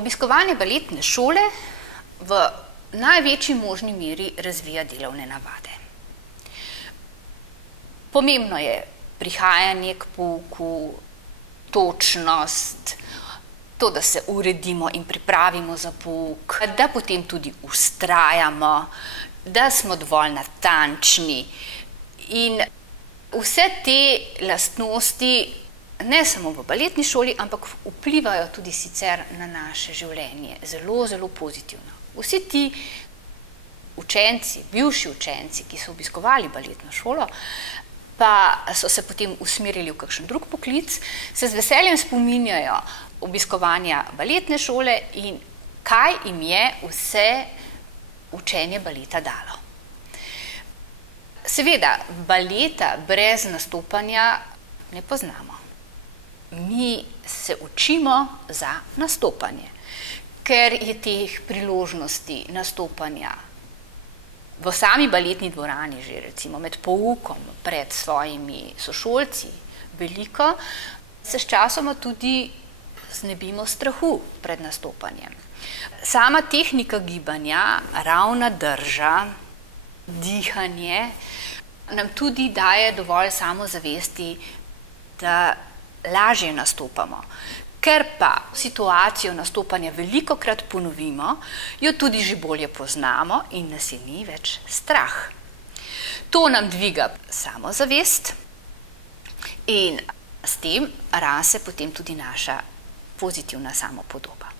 Obiskovanje baletne šole v največji možni meri razvija delovne navade. Pomembno je prihajanje k pouku, točnost, to, da se uredimo in pripravimo za pouk, da potem tudi vztrajamo, da smo dovolj natančni. In vse te lastnosti ne samo v baletni šoli, ampak vplivajo tudi sicer na naše življenje zelo, zelo pozitivno. Vsi ti učenci, bivši učenci, ki so obiskovali baletno šolo, pa so se potem usmerili v kakšen drug poklic, se z veseljem spominjajo obiskovanja baletne šole in kaj jim je vse učenje baleta dalo. Seveda, baleta brez nastopanja ne poznamo. Mi se učimo za nastopanje, ker je teh priložnosti nastopanja v sami baletni dvorani že recimo med poukom pred svojimi sošolci veliko, se sčasoma tudi znebimo strahu pred nastopanjem. Sama tehnika gibanja, ravna drža, dihanje nam tudi daje dovolj samozavesti, da lažje nastopamo. Ker pa situacijo nastopanja velikokrat ponovimo, jo tudi že bolje poznamo in nas je ni več strah. To nam dviga samozavest in s tem rase potem tudi naša pozitivna samopodoba.